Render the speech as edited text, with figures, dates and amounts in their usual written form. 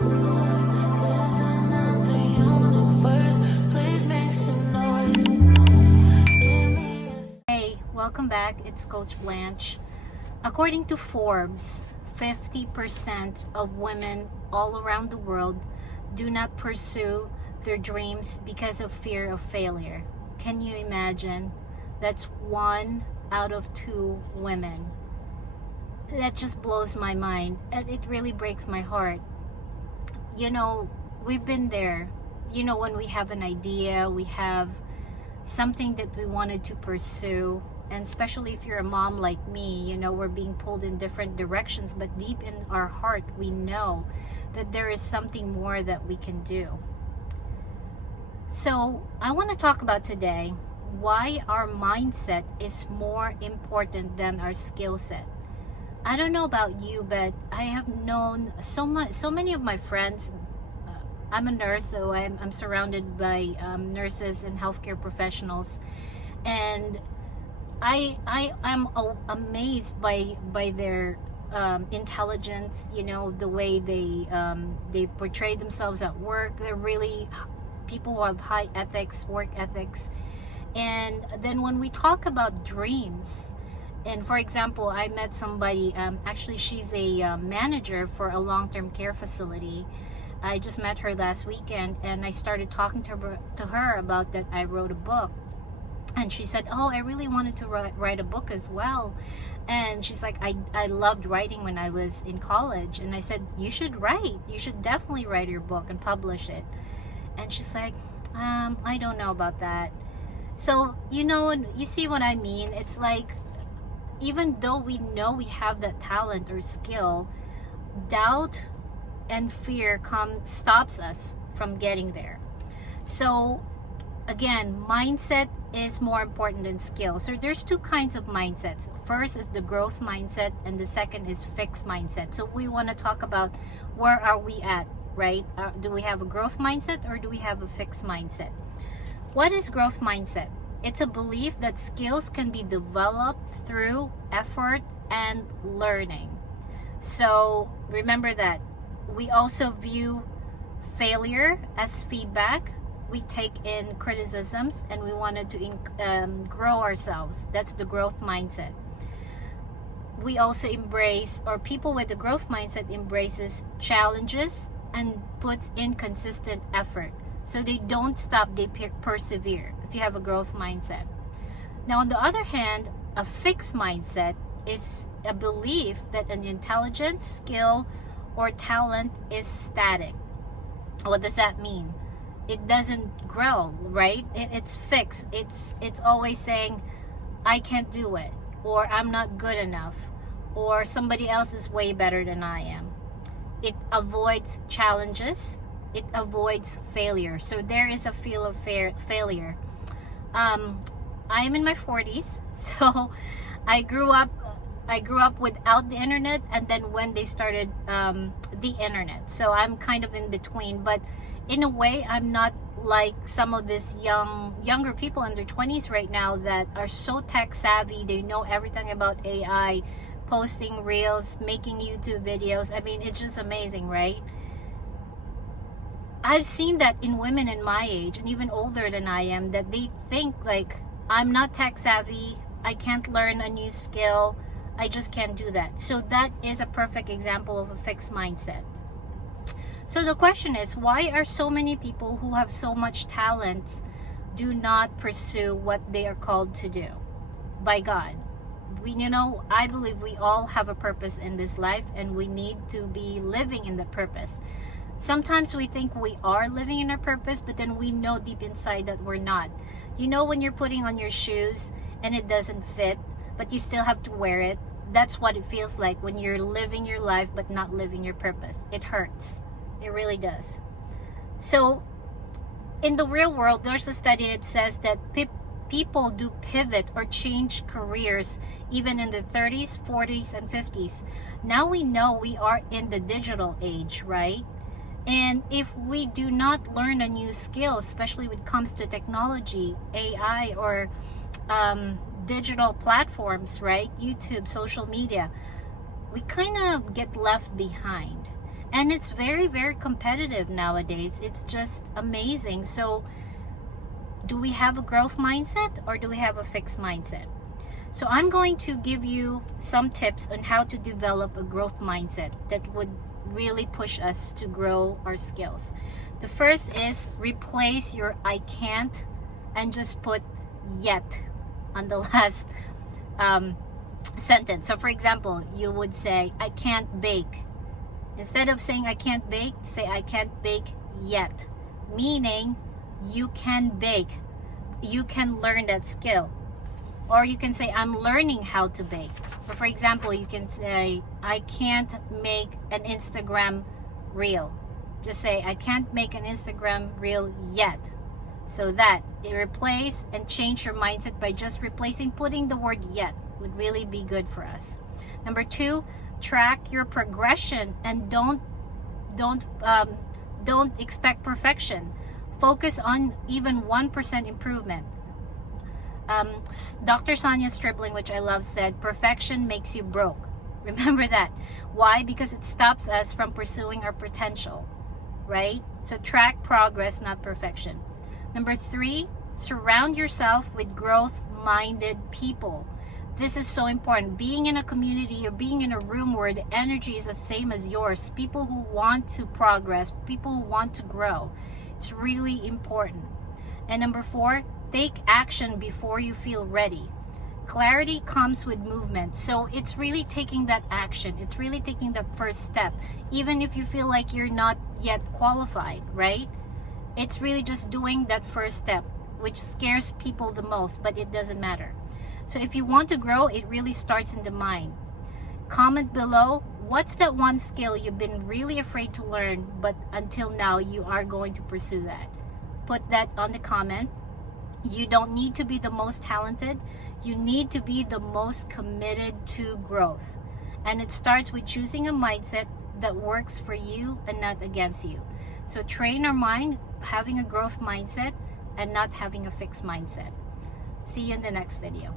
There's another universe. Please make some noise. Give me a Hey, welcome back. It's Coach Blanche. According to Forbes, 50% of women all around the world do not pursue their dreams because of fear of failure. Can you imagine? That's 1 out of 2 women. That just blows my mind, and it really breaks my heart. We've been there. When we have an idea, we have something that we wanted to pursue, and especially if you're a mom like me, we're being pulled in different directions, but deep in our heart we know that there is something more that we can do. So I want to talk about today why our mindset is more important than our skill set. I don't know about you, but I have known so many of my friends. I'm a nurse, so I'm surrounded by nurses and healthcare professionals, and I'm amazed by their intelligence. The way they portray themselves at work. They're really people who have high ethics, work ethics. And then when we talk about dreams, and for example, I met somebody, actually she's a manager for a long-term care facility. I just met her last weekend, and I started talking to her about that I wrote a book. And she said, oh, I really wanted to write a book as well. And she's like, I loved writing when I was in college. And I said, you should write. You should definitely write your book and publish it. And she's like, I don't know about that. So, you see what I mean? It's like, even though we know we have that talent or skill, doubt and fear stops us from getting there. So again, mindset is more important than skill. So there's 2 kinds of mindsets. First is the growth mindset, and the second is fixed mindset. So we want to talk about where are we at, right? Do we have a growth mindset or do we have a fixed mindset? What is growth mindset? It's a belief that skills can be developed through effort and learning. So remember that. We also view failure as feedback. We take in criticisms, and we wanted to grow ourselves. That's the growth mindset. We also embrace, or people with the growth mindset embraces challenges and puts in consistent effort. So they don't stop, they persevere if you have a growth mindset. Now, on the other hand, a fixed mindset is a belief that an intelligence, skill, or talent is static. What does that mean? It doesn't grow, right? It's fixed. It's always saying, I can't do it, or I'm not good enough, or somebody else is way better than I am. It avoids challenges. It avoids failure. So there is a feel of failure. I am in my 40s, so I grew up without the internet, and then when they started the internet. So I'm kind of in between, but in a way I'm not like some of these younger people in their 20s right now that are so tech savvy. They know everything about AI, posting reels, making YouTube videos. I mean, it's just amazing, right? I've seen that in women in my age and even older than I am, that they think like, I'm not tech savvy, I can't learn a new skill, I just can't do that. So that is a perfect example of a fixed mindset. So the question is, why are so many people who have so much talent do not pursue what they are called to do by God? I believe we all have a purpose in this life, and we need to be living in the purpose. Sometimes we think we are living in our purpose, but then we know deep inside that we're not. When you're putting on your shoes and it doesn't fit, but you still have to wear it. That's what it feels like when you're living your life but not living your purpose. It hurts. It really does. So in the real world, there's a study that says that people do pivot or change careers even in their 30s, 40s, and 50s. Now we know we are in the digital age, right? And if we do not learn a new skill, especially when it comes to technology, AI, or digital platforms, right? YouTube, social media, we kind of get left behind. And it's very, very competitive nowadays. It's just amazing. So do we have a growth mindset or do we have a fixed mindset? So I'm going to give you some tips on how to develop a growth mindset that would really push us to grow our skills. The first is replace your I can't and just put yet on the last sentence. So for example, you would say, I can't bake. Instead of saying I can't bake, say I can't bake yet. Meaning you can bake. You can learn that skill. Or you can say I'm learning how to bake. Or for example, you can say I can't make an Instagram reel. Just say I can't make an Instagram reel yet. So that it replace and change your mindset by just replacing, putting the word yet would really be good for us. Number 2, track your progression and don't expect perfection. Focus on even 1% improvement. Dr. Sonia Stribling, which I love, said perfection makes you broke. Remember that. Why? Because it stops us from pursuing our potential, right? So track progress, not perfection. Number 3, surround yourself with growth-minded people. This is so important. Being in a community or being in a room where the energy is the same as yours, people who want to progress, people who want to grow, it's really important. And number 4, take action before you feel ready. Clarity comes with movement. So it's really taking that action. It's really taking the first step. Even if you feel like you're not yet qualified, right? It's really just doing that first step, which scares people the most, but it doesn't matter. So if you want to grow, it really starts in the mind. Comment below, what's that one skill you've been really afraid to learn, but until now you are going to pursue that? Put that on the comment. You don't need to be the most talented. You need to be the most committed to growth. And it starts with choosing a mindset that works for you and not against you. So train our mind, having a growth mindset and not having a fixed mindset. See you in the next video.